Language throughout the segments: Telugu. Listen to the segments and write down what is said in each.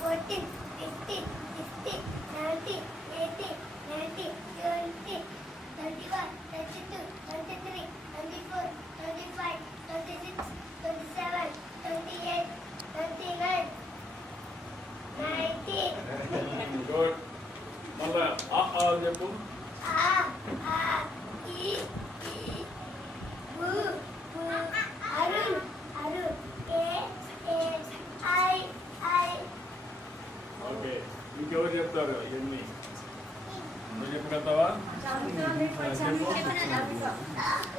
14, 15, 16, 17, 18, 19, 20, 21, 22, 23, 24, 25, 26, 27, 28, 29, 90. Good. Mala చెప్పు. A, I, U, Arun, A, I. Okay, ఇంకెవరు చెప్తారు ఇవన్నీ? నువ్వు చెప్పగలుగుతావా? చెప్పు.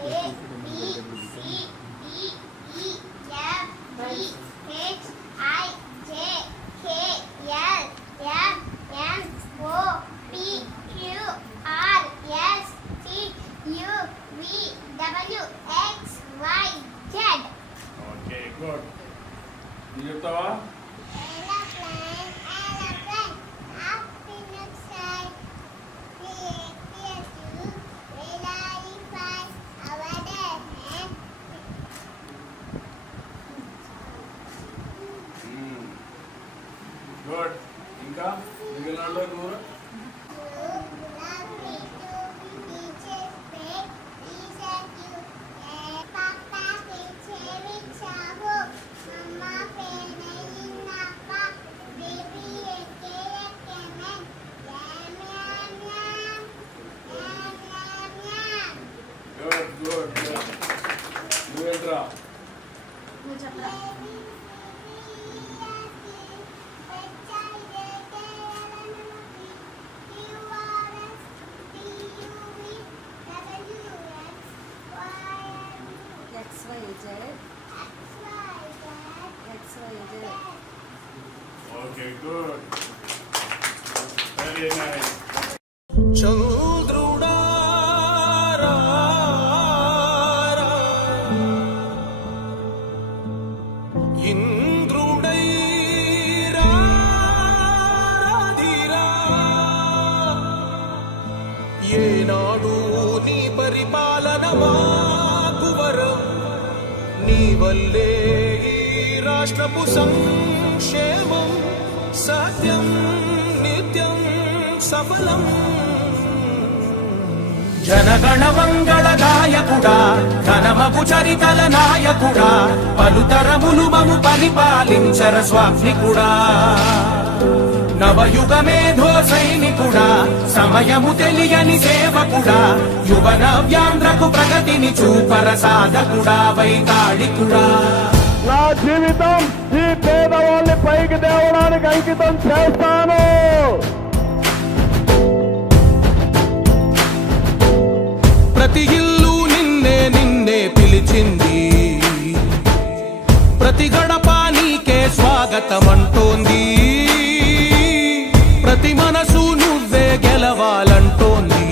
A, B, C, D, E, F, G, H, I, J, K, L, M, N, O, P, Q, R, S, T, U, V, W, X, Y, Z. Okay, good. నువ్వు చెప్తావా? గుడ్. ఇంకా మిగిలిన వాళ్ళు నువ్వు? Good good good. నువ్వేంట్రా? నువ్వు చెప్పరా? Okay, good. Very nice. చంద్రుడా ఇంద్రుడై రాధిరా, ఏనాడు నీ పరిపాలన మాకు వరం, నీ వల్లే ఈ రాష్ట్రపు సంక్షేమం సత్యం నిత్యం సఫలం. జనగణ మంగళ గాయకుడా, ఘనమగు చరితల నాయకుడా, పలుతరములు మము పరిపాలించర స్వామికుడా. నవయుగ మేధో సైనికుడా, సమయము తెలియని సేవకుడా, యువ నవ్యాంధ్రకు ప్రగతిని చూపర సాధకుడా, వైతాళికుడా. నా జీవితం ఈ పేదవాళ్ళని పైకి తేవడానికి అంకితం చేస్తాను. ప్రతి ఇల్లు నిన్నే నిన్నే పిలిచింది, ప్రతి గడప నీకే స్వాగతమంటోంది, ప్రతి మనసు నువ్వే గెలవాలంటోంది.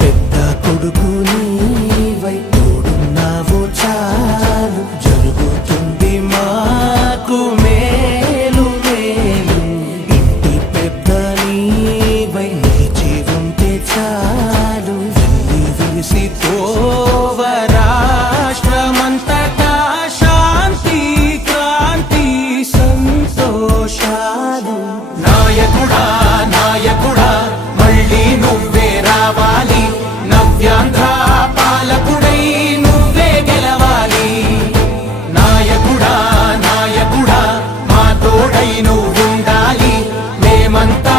పెద్ద కొడుకు నీవై తోడున్నావు చాలు, జరుగుతుంది మాకు మేలు మేలు. ఇంటి పెద్ద నీవై నిలిచి ఉంటే చాలు, వెళ్ళి విరిసి తోవ రాష్ట్రమంతటా శాంతి క్రాంతి సంతోషాలు. నాయకుడా నాయకుడా, మళ్ళీ నువ్వే రావాలి, నవ్యాంధ్ర పాలకుడై నువ్వే గెలవాలి. నాయకుడా నాయకుడా, మా తోడై నువ్వుండాలి, మేమంతా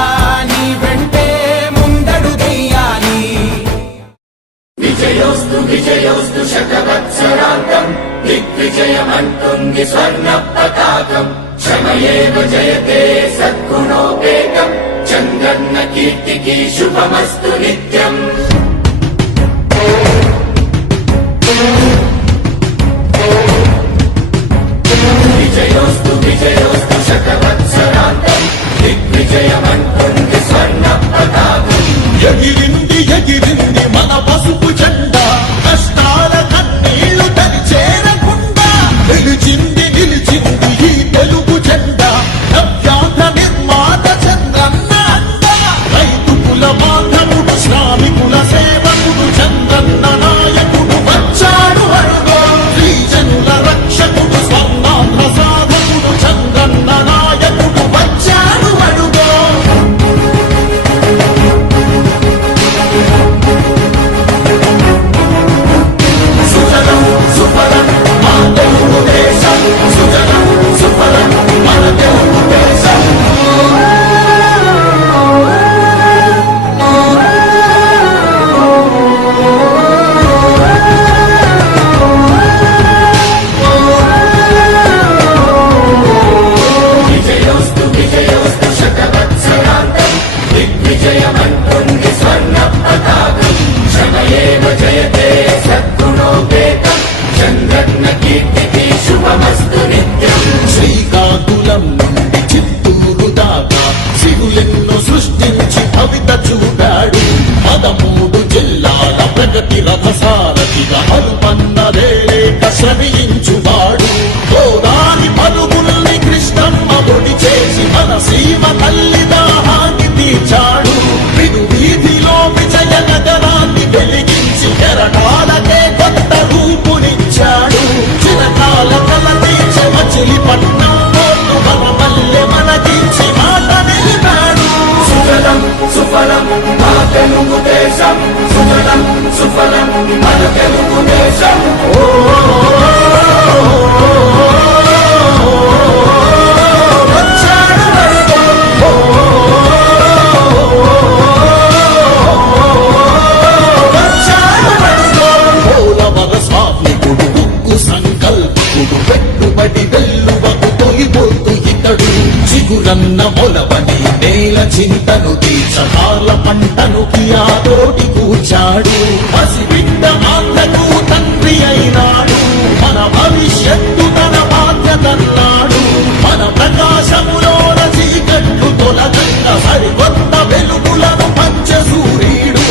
నీ వెంటే ముందడుగెయ్యాలి. విజయోస్తు విజయోస్తు శతవత్సరాంతం, దిగ్విజయమంటుంది స్వర్ణ పతాకం. క్షమయేవ జయతే సద్గుణోపేతం, చంద్రన్న కీర్తికి శుభమస్తు నిత్యం. విజయోస్తు విజయోస్తు శతవత్సరాంతం, దిగ్విజయమంటుంది స్వర్ణ పతాకం. ఎగిరింది ఎగిరింది మన పసుపు జెండా, కష్టాల కన్నీళ్లు తని చేరకుండా నిలిచింది నిలిచింది ఈ తెలుగు జెండా. నవ్యాంధ్ర నిర్మాత చంద్రన్న అండ, రైతు కుల బాంధవుడు శ్రామికుల సేవకుడు చంద్రన్న నాయకుడు వచ్చాడు అరుగో. శ్రీజనుల రక్షకుడు స్వర్ణాంధ్ర సాధకుడు చంద్రన్న నాయకుడు. సుఫలం మా తెలుగుదేశం సుజలం సుఫలం మన తెలుగుదేశం పోలవర స్వామికుడు ఉక్కు సంకల్పకుడు పెట్టుబడి వెల్లువకు తొలిపోతు ఇతడు చిగురన్న మొలవని నేల చింతను తీర్చకాల పంటను కియాతోటి కూర్చాడు పసిబిడ్డ ఆత్మకు తండ్రి అయినాడు మన భవిష్యత్తు తన బాధ్యతన్నాడు మన ప్రకాశములోన చీకట్లు తొలగంగ సరికొత్త వెలుగులను పంచ సూర్యుడు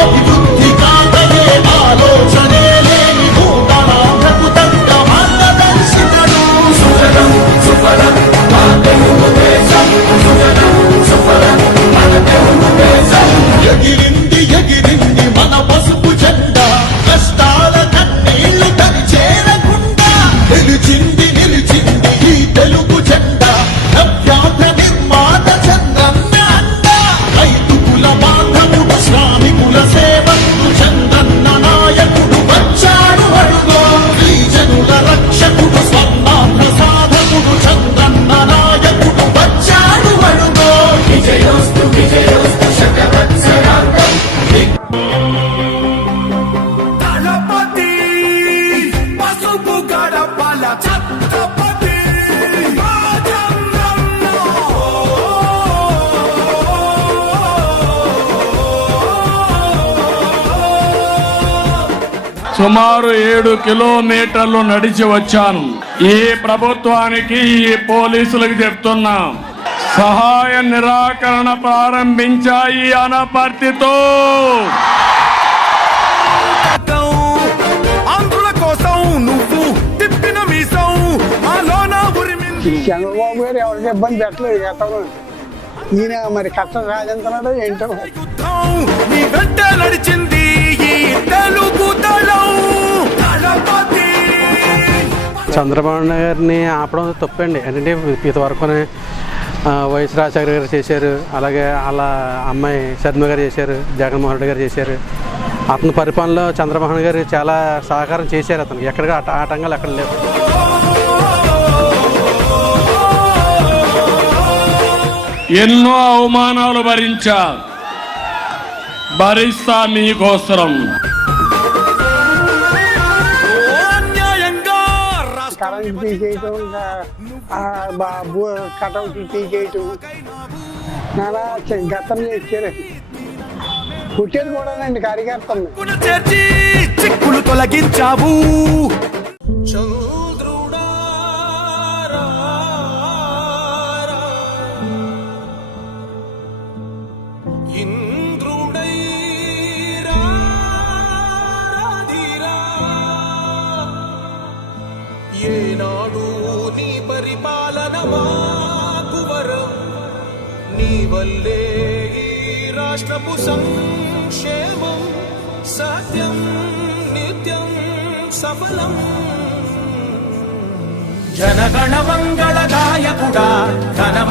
అభివృద్ధి కాకయే ఆలోచనే లేని నూతనాంధ్రకు తగ్గ మార్గదర్శితడు సుజలం సుఫలం మా తెలుగుదేశం సుజలం సుఫలం మన తెలుగుదేశం ఎగిరింది ఎగిరింది మన పసుపు జెండా కష్టాల కన్నీళ్లు తరి చేరకుండా నిలిచింది నిలిచింది ఈ తెలుగు జెండా నవ్యాంధ్ర నిర్మాత చంద్రన్న అండ రైతుకుల బాంధవుడు శ్రామికుల సేవకుడు చంద్రన్న నాయకుడు వచ్చాడు అడుగో గిరిజనుల రక్షకుడు స్వర్ణాంధ్ర సాధకుడు చంద్రన్న నాయకుడు వచ్చాడు అడుగో విజయోస్తు విజయోస్తు శతవత్సరాంతం గణపతి పసుపు గడపల ఛత్రపతి సుమారు 7 కిలోమీటర్లు నడిచి వచ్చాను. ఈ ప్రభుత్వానికి ఈ పోలీసులకు చెప్తున్నాం, సహాయ నిరాకరణ ప్రారంభించాయి అనపర్తితో. ఆంధ్రుల కోసం నువ్వు తిప్పిన మీసం మాలోన ఉరిమింది. చంద్రబాబు గారు ఎవరికి ఇబ్బంది పెట్టలేదు గతంలో. ఈయన మరి కష్టం సాధించినాడో ఏంటో. నీ వెంట నడిచింది ఈ తెలుగు దళం. చంద్రబాబు నాయుడు గారిని ఆపడం తప్పండి. ఎందుకంటే ఇంతవరకు వైఎస్ రాజశేఖర గారు చేశారు, అలాగే వాళ్ళ అమ్మాయి శర్మ గారు చేశారు, జగన్మోహన్ రెడ్డి గారు చేశారు. అతని పరిపాలనలో చంద్రబాబు నాయుడు గారు చాలా సహకారం చేశారు. అతనికి ఎక్కడికి ఆటంకాలు ఎక్కడ లేవు. ఎన్నో అవమానాలు భరిస్తా మీకోసరం. కరెంట్ తీసేయటం, కటౌట్లు తీసేయటం, నానా గతంలో ఇచ్చారు. పుట్టేది కూడానండి కార్యకర్తలు. చేర్చి చిక్కులు తొలగించావు. ఏనాడు నీ పరిపాలన మాకు వరం, నీ వల్లే ఈ రాష్ట్రపు సంక్షేమం సత్యం నిత్యం సఫలం. జనగణ మంగళ గాయకుడా ఘనమ